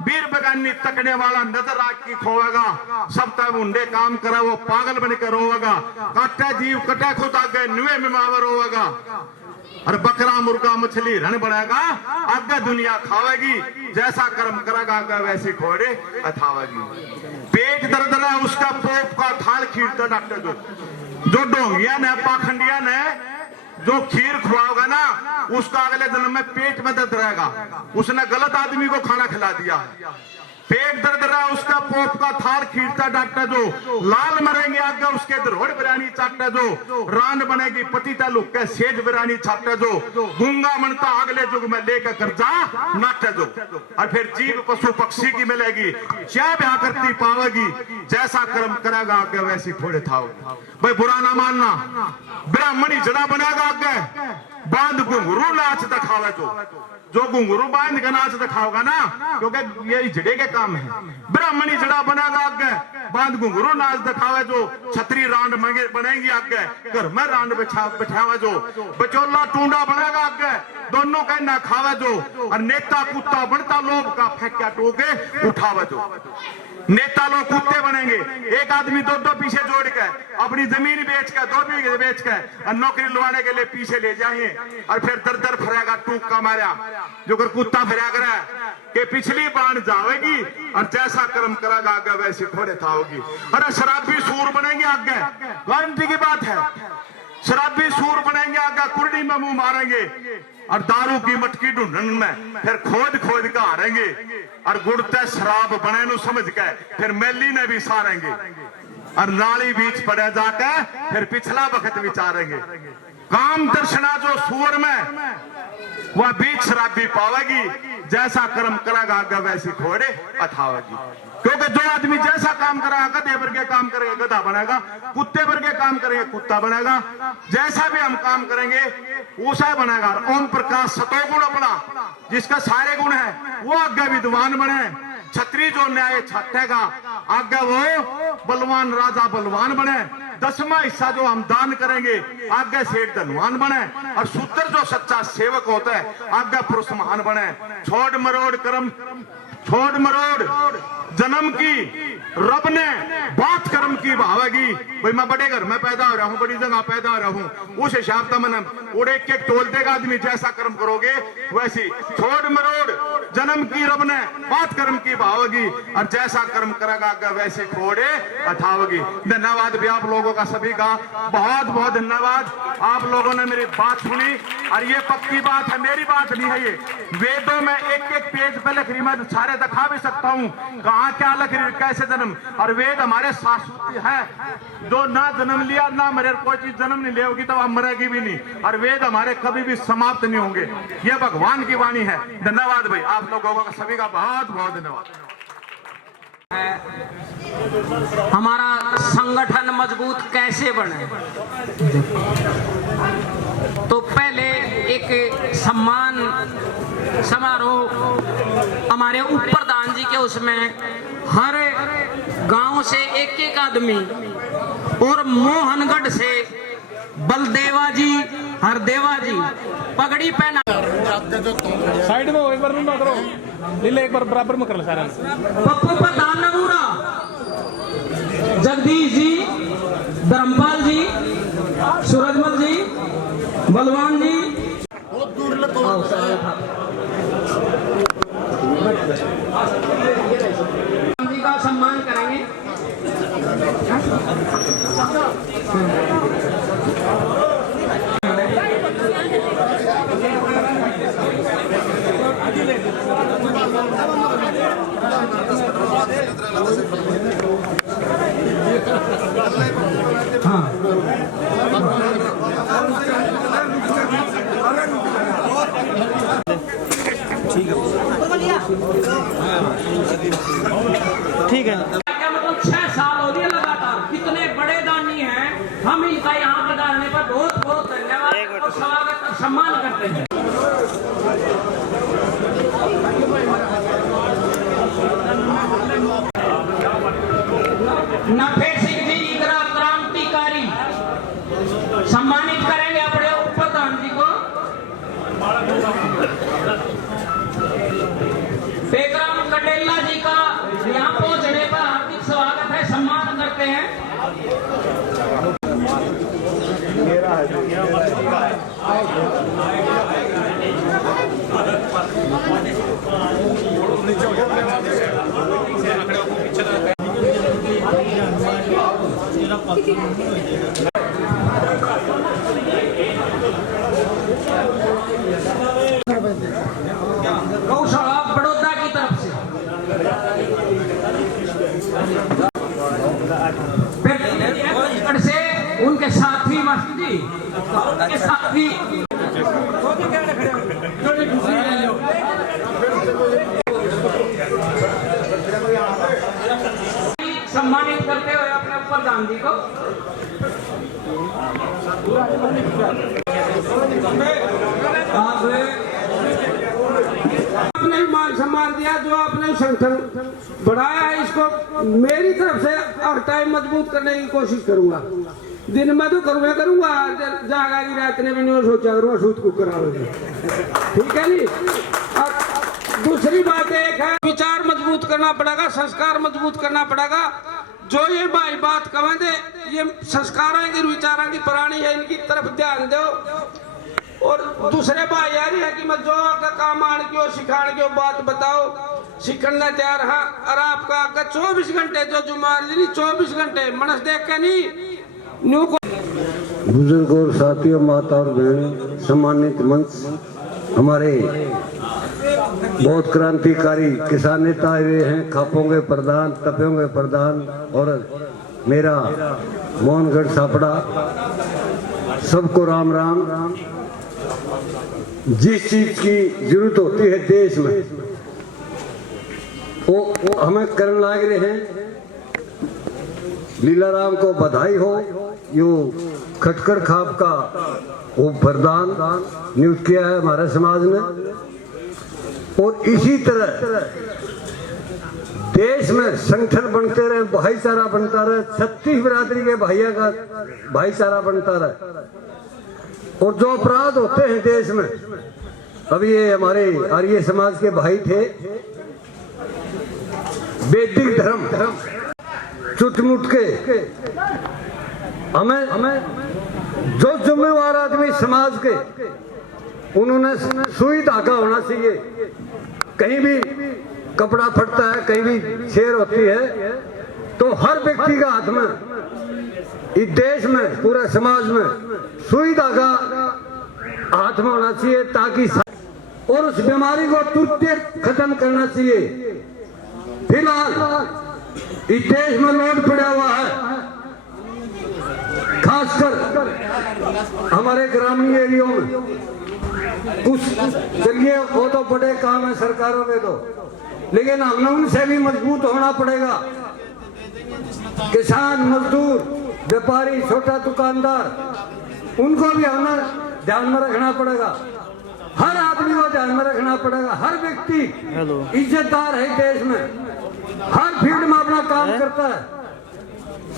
वीर बगानी तकने वाला नजर आग की खोएगा। सब तक उंडे काम करे वो पागल बनकर रोएगा। कटे जीव कटे खुद आगे नुए मिमावर होगा। और बकरा मुर्गा मछली रण बनाएगा आगे दुनिया खावेगी। जैसा कर्म करेगा आगे वैसी खोड़े अथावेगी। पेट दर्द रहा उसका पोप का थाल खींचता डॉक्टर जो डोंगिया ने पाखंडिया ने जो खीर खुआओगा ना, उसका अगले जन्म में पेट में दर्द रहेगा। उसने गलत आदमी को खाना खिला दिया। पेट दर्द रहा उसका पोप का थाल खींचता डॉक्टर जो, लाल मरेंगे आगे उसके धरोड़ बिरानी चाटता जो, रान बनेगी पतिता लुक के सेज बिरानी छापता जो, गूंगा मनता अगले युग में लेकर कर्जा नाट्य जो। और फिर जीव पशु पक्षी की मिलेगी, क्या ब्याह करती पावेगी। जैसा कर्म करेगा आगे वैसी थोड़े थाओ। भाई बुरा ना मानना, ब्राह्मणी जड़ा बनेगा आगे बांध घुंघरू नाच दिखावे जो घुंघरू बांध के नाच दिखाओगा ना, क्योंकि ये जड़े के काम है। ब्राह्मणी जड़ा बनेगा आगे बांध घुंघरू नाच दिखावे जो, छतरी रांड मंगे बनेगी आगे, घर में रांड बिठावे जो, बचोला टूंडा बनेगा आगे, दोनों का ना खावे जो, और नेता कुत्ता बनता लोभ का फेंका टोके उठावे जो। नेता लोग कुत्ते बनेंगे, एक आदमी दो पीछे जोड़ के अपनी जमीन बेच के 2 बीघे बेच के और नौकरी लुआने के लिए पीछे ले जाएंगे और फिर दर दर फरेगा टूक का मारा जो कर कुत्ता फरिया करे कि पिछली बाण जाएगी और जैसा कर्म करेगा आगे वैसी थोड़े था होगी। अरे शराबी सूर बनेंगे आगे, गारंटी की बात है, शराबी सूर बनेंगे आगे, कुर्डी में मुंह मारेंगे और दारू की मटकी ढूंढने में फिर खोद खोद के हारेंगे और गुड़ते शराब बने नु समझ के फिर मैली ने भी सारेंगे और नाली बीच पड़े जाके फिर पिछला वक्त विचारेंगे। काम दर्शना जो सुअर में वह बीच शराबी पावेगी, जैसा कर्म करेगा आगे वैसी घोड़े अथावेगी। क्योंकि जो आदमी जैसा काम करेगा, गधे वर्गे काम करेगा गधा बनेगा, कुत्ते वर्गे काम करेंगे कुत्ता बनेगा, जैसा भी हम काम करेंगे वैसा बनेगा। ओम प्रकाश सतोगुण अपना जिसका सारे गुण है वो आगे विद्वान बने, छत्री जो न्याय छाटेगा आगे वो बलवान राजा बलवान बने, 10वां हिस्सा जो हम दान करेंगे आगे सेठ धनवान बने और शूद्र जो सच्चा सेवक होता है आगे पुरुष महान बने। छोड़ मरोड़ कर्म, छोड़ मरोड़ जन्म की रब ने बात कर्म की भावेगी। भाई मैं बड़े घर में पैदा हो रहा हूँ, बड़ी जगह पैदा हो रहा हूँ, उस हिसाब से मैंने और एक एक तोल देगा आदमी, जैसा कर्म करोगे वैसी। छोड़ मरोड़ जन्म की रब ने बात कर्म की भावेगी और जैसा कर्म करेगा वैसे खोड़े अथावेगी। धन्यवाद भी आप लोगों का सभी का, बहुत बहुत धन्यवाद। आप लोगों ने मेरी बात सुनी और ये पक्की बात है, मेरी बात नहीं है, ये वेदों में एक एक पेज पे लिख रही, मैं सारे दिखा भी सकता हूँ कहाँ क्या लिख रही, कैसे जन्म। और वेद हमारे शाश्वत है, जो ना जन्म लिया ना मरे, कोई चीज जन्म नहीं लेगी तो वह मरेगी भी नहीं, और वेद हमारे कभी भी समाप्त नहीं होंगे, ये भगवान की वाणी है। धन्यवाद भाई, आप लोगों का सभी का बहुत बहुत धन्यवाद। हमारा संगठन मजबूत कैसे बने, तो पहले एक सम्मान समारोह हमारे उप प्रधान जी के, उसमें हर गांव से एक एक आदमी और मोहनगढ़ से बलदेवा जी, हरदेवा जी पगड़ी पहना। साइड में हो, एक बार में करो, लीला एक बार बराबर में कर लो सारा। पप्पू प्रधान नगूरा, जगदीश जी, धर्मपाल जी, सूरजमल जी, बलवान जी, बहुत दूर जी का सम्मान करेंगे। ठीक है। क्या मतलब 6 साल हो गए लगातार, कितने बड़े दानी हैं, हम इनका यहाँ पर डालने पर बहुत बहुत धन्यवाद और स्वागत और सम्मान करते हैं। नफे सिंह जी इगरा क्रांतिकारी सम्मानित करेंगे अपने उप प्रधान जी को। पेगराम कटेला जी का यहाँ पहुंचने पर हार्दिक स्वागत है, सम्मान करते हैं। गौशाला बड़ौदा की तरफ से फिर से उनके साथी मास्टर जी, उनके साथी सम्मानित करते हुए अपने प्रधान जी को। आप अपने ही मान सम्मान दिया, जो आपने संगठन बढ़ाया है, इसको मेरी तरफ से हर टाइम मजबूत करने की कोशिश करूंगा। दिन में तो करूंगा, जागा की रात ने भी नहीं सोचा करूंगा सूद को कराओगे, ठीक है नहीं। और दूसरी बात एक है, विचार मजबूत करना पड़ेगा, संस्कार मजबूत करना पड़ेगा। जो ये भाई बात कहें दे, ये संस्कारों की विचारों की पुरानी है, इनकी तरफ ध्यान दो। और दूसरे भाई यार है कि मैं जो का काम आने की सिखाने की बात बताओ, सीखना तैयार। हाँ, और आपका 24 घंटे जो जुम्मा 24 घंटे मनस देख के नहीं न्यू को। बुजुर्ग और साथियों, माता और बहन, सम्मानित मंच, हमारे बहुत क्रांतिकारी किसान नेता आए हुए हैं, खापों के प्रधान, तपियों के प्रधान और मेरा मोहनगढ़ सापड़ा, सबको राम राम। जिस चीज की जरूरत होती है देश में वो हमें करने लग रहे हैं। लीलाराम को बधाई हो, यो खटखड़ खाप का वो वरदान नियुक्त किया है हमारे समाज ने। और इसी तरह देश में संगठन बनते रहे, भाईचारा बनता रहे, 36 बिरादरी के भाइयों का भाईचारा बनता रहे। और जो अपराध होते हैं देश में, अब ये हमारे आर्य समाज के भाई थे, वैदिक धर्म चुटमुट के हमें जो जिम्मेवार आदमी समाज के, उन्होंने सुई धागा होना चाहिए। कहीं भी कपड़ा फटता है, कहीं भी शेर होती है, तो हर व्यक्ति का हाथ में, इस देश में, पूरे समाज में सुई धागा हाथ में होना चाहिए, ताकि और उस बीमारी को तुरंत खत्म करना चाहिए। फिलहाल इस देश में लोड पड़ा हुआ है, खासकर हमारे ग्रामीण एरियो में। कुछ चलिए वो तो बड़े काम है सरकारों के, तो लेकिन हमें उनसे भी मजबूत होना पड़ेगा। किसान, मजदूर, व्यापारी, छोटा दुकानदार, उनको भी हमें ध्यान में रखना पड़ेगा। हर आदमी को ध्यान में रखना पड़ेगा। हर व्यक्ति इज्जतदार है देश में, हर फील्ड में अपना काम करता है।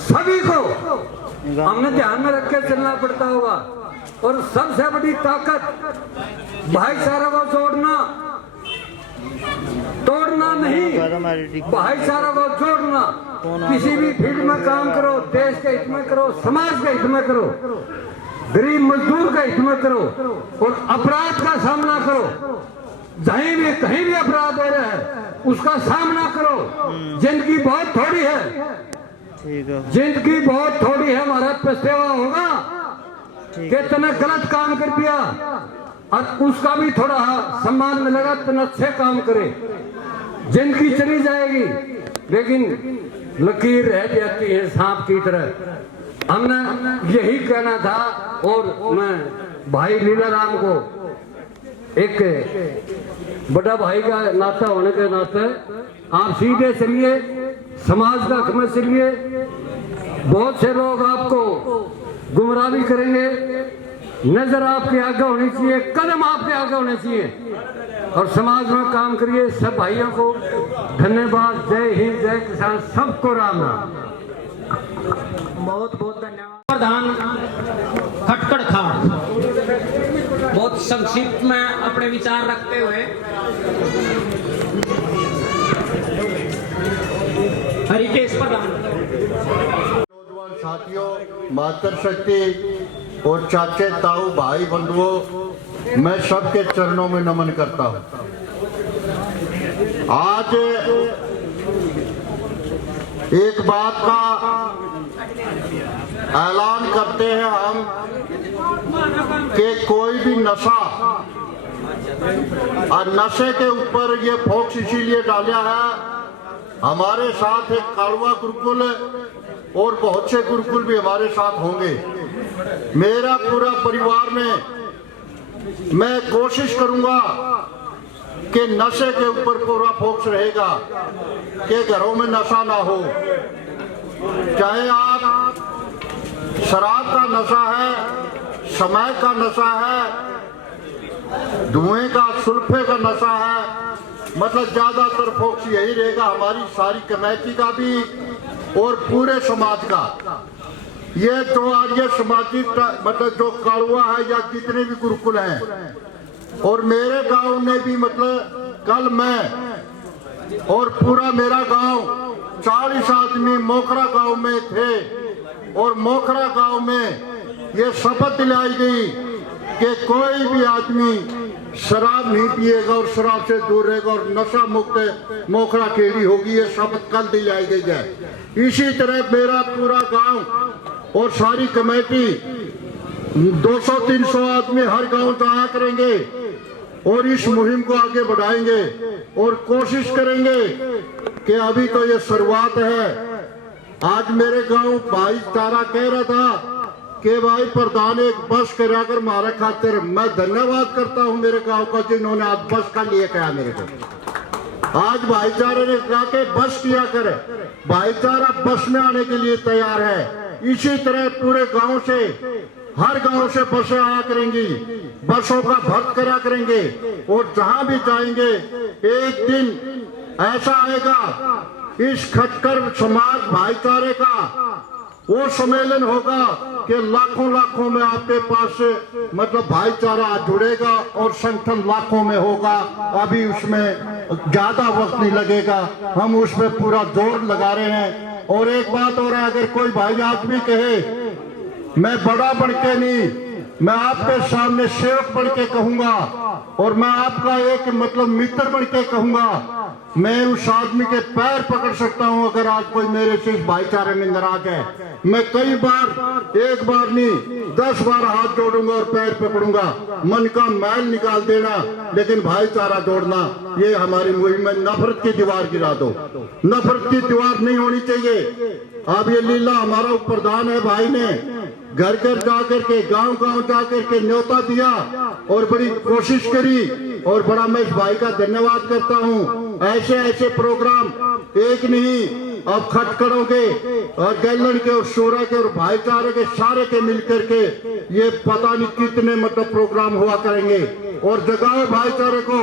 सभी को हमने ध्यान में रख के चलना पड़ता होगा। और सबसे बड़ी ताकत भाईचारा को जोड़ना, तोड़ना नहीं, भाईचारा को जोड़ना। किसी भी फील्ड में काम करो, देश के हित में करो, समाज के हित में करो, गरीब मजदूर के हित में करो, और अपराध का सामना करो। कहीं भी अपराध हो रहा है, उसका सामना करो। जिंदगी बहुत थोड़ी है, जिंदगी बहुत थोड़ी है। हमारा पछतावा होगा कि तूने गलत काम कर दिया, और उसका भी थोड़ा सम्मान मिलेगा, तो अच्छे काम करे। जिंदगी चली जाएगी, लेकिन लकीर रह जाती है सांप की तरह। हमने यही कहना था। और मैं भाई लीलाराम को एक बड़ा भाई का नाता होने के नाते आप सीधे चलिए, समाज का समझ चलिए। बहुत से लोग आपको गुमराह भी करेंगे, नजर आपके आगे होनी चाहिए, कदम आपके आगे होने चाहिए, और समाज में काम करिए। सब भाइयों को धन्यवाद। जय हिंद, जय किसान, सबको राम राम। बहुत बहुत धन्यवाद। प्रधान खटखड़ खाप बहुत संक्षिप्त में अपने विचार रखते हुए हरिकेश प्रधान। नौजवान साथियों, मातृशक्ति और चाचे, ताऊ, भाई, बंधुओं, मैं सबके चरणों में नमन करता हूं। आज एक बात का ऐलान करते हैं हम कि कोई भी नशा, और नशे के ऊपर ये फोकस इसीलिए डाला है, हमारे साथ एक कालवा गुरुकुल और बहुत से गुरुकुल भी हमारे साथ होंगे। मेरा पूरा परिवार में मैं कोशिश करूंगा कि नशे के ऊपर पूरा फोकस रहेगा, कि घरों में नशा ना हो। चाहे आप शराब का नशा है, समय का नशा है, धुएं का, सुल्फे का नशा है, मतलब ज्यादातर फोकस यही रहेगा, हमारी सारी कमेटी का भी और पूरे समाज का। ये जो आर्य समाजी मतलब जो कालवा है या जितने भी गुरुकुल हैं, और मेरे गांव में भी मतलब कल मैं और पूरा मेरा गांव 40 आदमी मोखरा गांव में थे, और मोखरा गांव में ये शपथ दिलाई गई कि कोई भी आदमी शराब नहीं पिएगा और शराब से दूर रहेगा और नशा मुक्त मोखरा खेड़ी होगी। ये शपथ कल दिलाई गई है। इसी तरह मेरा पूरा गांव और सारी कमेटी 200-300 आदमी हर गांव जाया करेंगे और इस मुहिम को आगे बढ़ाएंगे और कोशिश करेंगे कि अभी तो ये शुरुआत है। आज मेरे गांव भाईचारा कह रहा था कि भाई प्रधान एक बस करा कर मारे खातिर। मैं धन्यवाद करता हूं मेरे गांव का जिन्होंने आज बस का लिए कहा मेरे को। आज भाईचारे ने कहा कि बस किया करे, भाईचारा बस में आने के लिए तैयार है। इसी तरह पूरे गांव से हर गांव से बसें आया करेंगी, बसों का भर्त करा करेंगे और जहां भी जाएंगे एक दिन ऐसा आएगा इस खटकर समाज भाईचारे का वो सम्मेलन होगा कि लाखों लाखों में आपके पास से मतलब भाईचारा जुड़ेगा और संगठन लाखों में होगा। अभी उसमें ज्यादा वक्त नहीं लगेगा, हम उसमें पूरा जोर लगा रहे हैं। और एक बात और है, अगर कोई भाई आदमी कहे मैं बड़ा बढ़ के नहीं, मैं आपके सामने सेवक बढ़ के कहूंगा और मैं आपका एक मतलब मित्र बढ़ के कहूंगा, मैं उस आदमी के पैर पकड़ सकता हूं अगर आज कोई मेरे से इस भाईचारे में नाराज है। मैं कई बार, एक बार नहीं 10 बार हाथ जोड़ूंगा और पैर पकड़ूंगा। मन का मैल निकाल देना, लेकिन भाईचारा जोड़ना, ये हमारी मुहिम में नफरत की दीवार गिरा दो। नफरत की दीवार नहीं होनी चाहिए। अब ये लीला हमारा प्रधान है भाई ने घर घर जाकर के गांव गांव जाकर के न्योता दिया और बड़ी कोशिश करी और बड़ा मैं इस भाई का धन्यवाद करता हूं। ऐसे ऐसे प्रोग्राम एक नहीं, अब खटकड़ों के और गैलन के और शोरा के और भाईचारे के सारे के मिलकर के ये पता नहीं कितने मतलब प्रोग्राम हुआ करेंगे। और जगाओ भाईचारे को,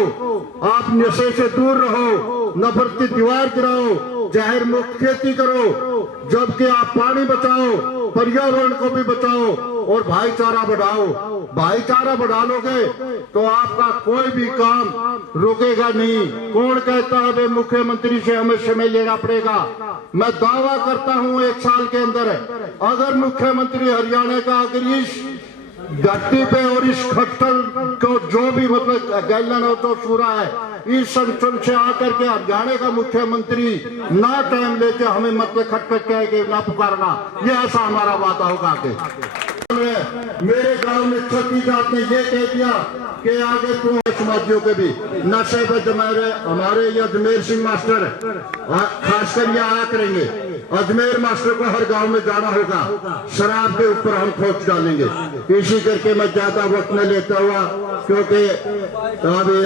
आप नशे से दूर रहो, नफरत की दीवार गिराओ, जहर मुक्त खेती करो, जबकि आप पानी बचाओ, पर्यावरण को भी बचाओ और भाईचारा बढ़ाओ। भाईचारा बढ़ा लोगे तो आपका कोई भी काम रुकेगा नहीं। कौन कहता है भाई मुख्यमंत्री से हमें समय लेना पड़ेगा? मैं दावा करता हूं 1 साल के अंदर अगर मुख्यमंत्री हरियाणा का अगर इस धरती पे और इस खट्टर को जो भी मतलब गैलन हो तो सूरा है, इस संगठन से आकर के हरियाणा का मुख्यमंत्री ना टाइम लेके हमें मतलब खटखट कह के ना पुकारना, ये ऐसा हमारा वादा होगा। मेरे गांव में छठी जात ने ये कह दिया कि आगे तुम समाजियों के भी नशे पे जमाए। हमारे अजमेर सिंह मास्टर खासकर ये आया करेंगे, अजमेर मास्टर को हर गांव में जाना होगा, शराब के ऊपर हम खोज डालेंगे। इसी करके मैं ज्यादा वक्त न लेता हुआ, क्योंकि अभी